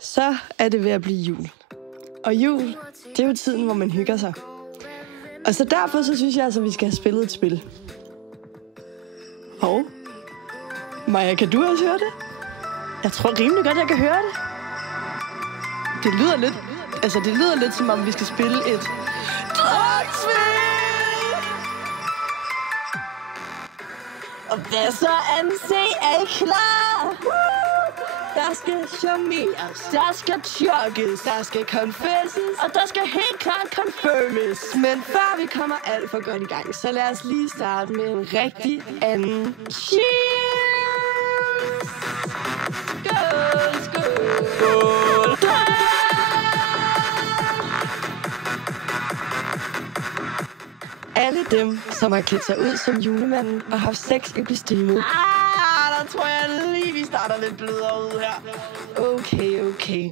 Så er det ved at blive jul. Og jul, det er jo tiden, hvor man hygger sig. Og så derfor så synes jeg altså, at vi skal have spillet et spil. Hov. Maja, kan du også høre det? Jeg tror rimelig godt, jeg kan høre det. Det lyder lidt som om, vi skal spille et dragspil. Og hvad så, Anse? Er I klar? Der skal charmeres, der skal chugges, der skal confesses, og der skal helt klart confirmes. Men før vi kommer alt for godt i gang, så lad os lige starte med en rigtig anden cheers! Skål, skål, skål! Alle dem, som har klædt sig ud som julemanden og haft sex i kostymet. Der tror jeg lige, vi starter lidt blødere ud her. Okay.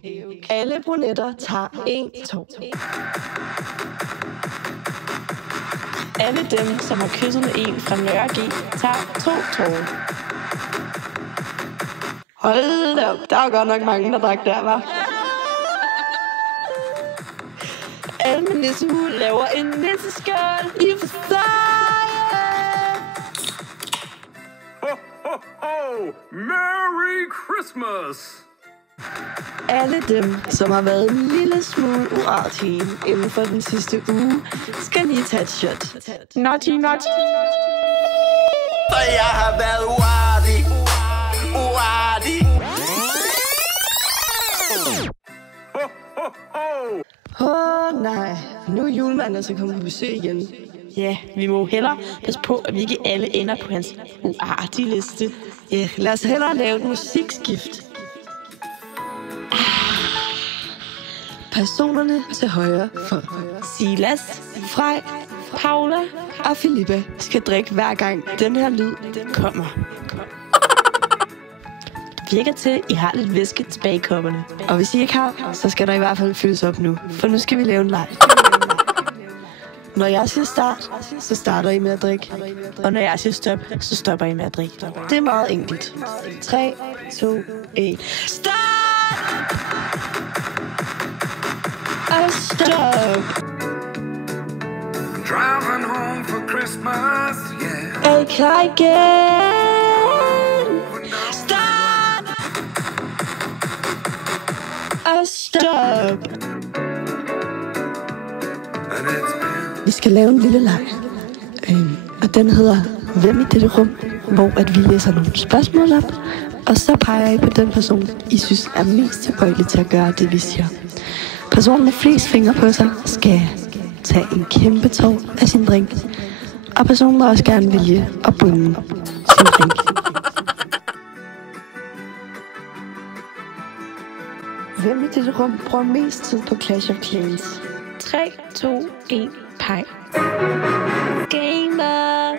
Alle brunetter tager 1 tår. Alle dem, som har kysset med en fra Nørre G, tager 2 tår. Hold da op, der var godt nok mange, der drak der, var. Alle med nissehud laver en nisseskål i forståret. Merry Christmas! Alle dem, som har været en lille smule uartige inden for den sidste uge, skal lige tage et shot. Naughty. For jeg har været uartig. Nej, nu er julemanden altså kommet på besøg igen. Ja, vi må hellere passe på, at vi ikke alle ender på hans uartige liste. Ja, lad os hellere lave et musikskift. Personerne til højre for Silas, Frej, Paula og Filippa skal drikke hver gang den her lyd kommer. Det virker til, at I har lidt væske tilbage i kopperne. Og hvis I ikke har, så skal der i hvert fald fyldes op nu, for nu skal vi lave en leg. Når jeg siger start, så starter I med at drikke. Og når jeg siger stop, så stopper I med at drikke. Det er meget enkelt. 3, 2, 1. Start! Og stop! Driving home for Christmas, yeah. Er I klar igen? Start! Og stop! And it's been Vi skal lave en lille leg. Og den hedder Hvem i dette rum? Hvor at vi læser nogle spørgsmål op, og så peger I på den person, I synes er mest tilbøjelig til at gøre det, vi siger. Personen med flest fingre på sig skal tage en kæmpe tår af sin drink, og personen må også gerne vælge at bunde sin drink. Hvem i dette rum bruger mest tid på Clash of Clans? 3, 2, 1, peg. Gamer!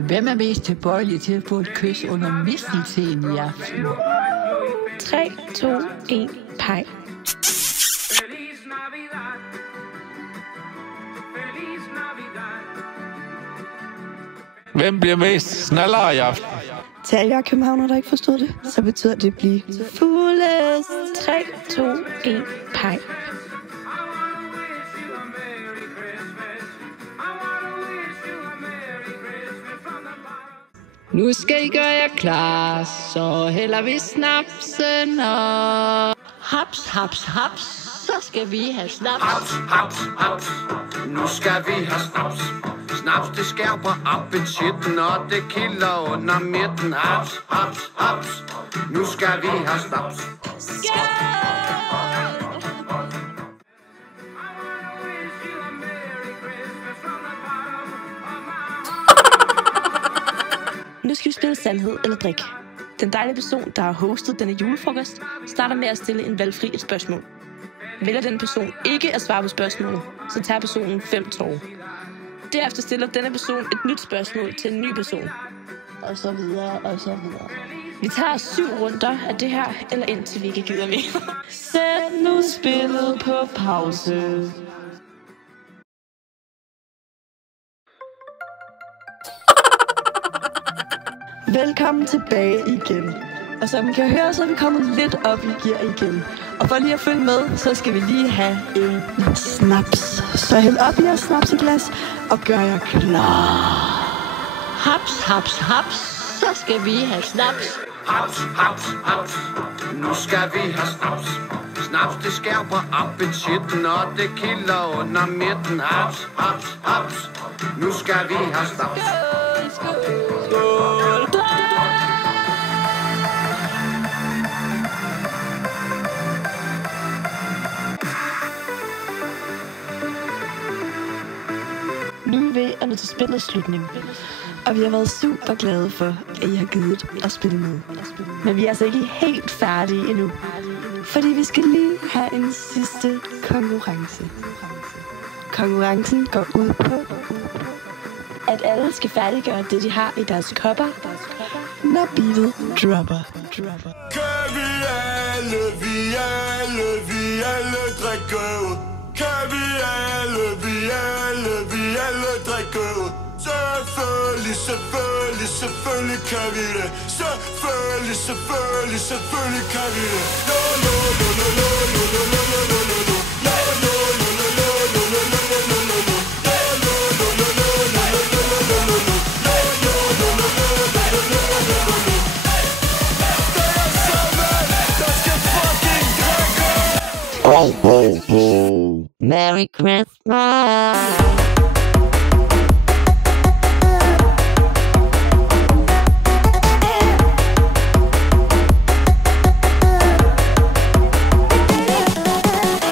Hvem er mest tilbøjelig til at få et kys under mistelten i aften? 3, 2, 1, peg. Hvem bliver mest snaller i aften? Til alle jer københavner, der ikke forstod det, så betyder det blive fuldest. 3, 2, 1, peg. Nu skal I gøre jer klar, så hælder vi snapsen op. Haps, haps, haps, så skal vi have snaps. Haps. Nu skal vi have snaps. Snaps, det skærper appetitten, og det kilder under midten. Haps. Nu skal vi have snaps. Nu skal vi spille sandhed eller drik. Den dejlige person, der har hostet denne julefrokost, starter med at stille en valgfri et spørgsmål. Vælger den person ikke at svare på spørgsmålet, så tager personen 5 tår. Derefter stiller denne person et nyt spørgsmål til en ny person. Og så videre. Vi tager 7 runder af det her, eller indtil vi ikke gider mere. Sæt nu spillet på pause. Velkommen tilbage igen. Og som I kan høre, så er vi kommet lidt op i gear igen. Og for lige at følge med, så skal vi lige have en snaps. Så hæld op i jeres snapseglas og gør jer klar. Haps, haps, haps, så skal vi have snaps. Haps, haps, haps, nu skal vi have snaps. Snaps, det skærper appetitten, og det kilder under midten. Haps, haps, haps, nu skal vi have snaps. Nu er vi ved at nå til spillets slutning. Og vi har været super glade for, at I har givet at spille med. Men vi er altså ikke helt færdige endnu. Fordi vi skal lige have en sidste konkurrence. Konkurrencen går ud på, at alle skal færdiggøre det, de har i deres kopper, når beatet dropper. Kan vi alle drikke ud? Kan vi alle drikke ud? Selvfølgelig kan vi det. Selvfølgelig kan vi det. Merry Christmas.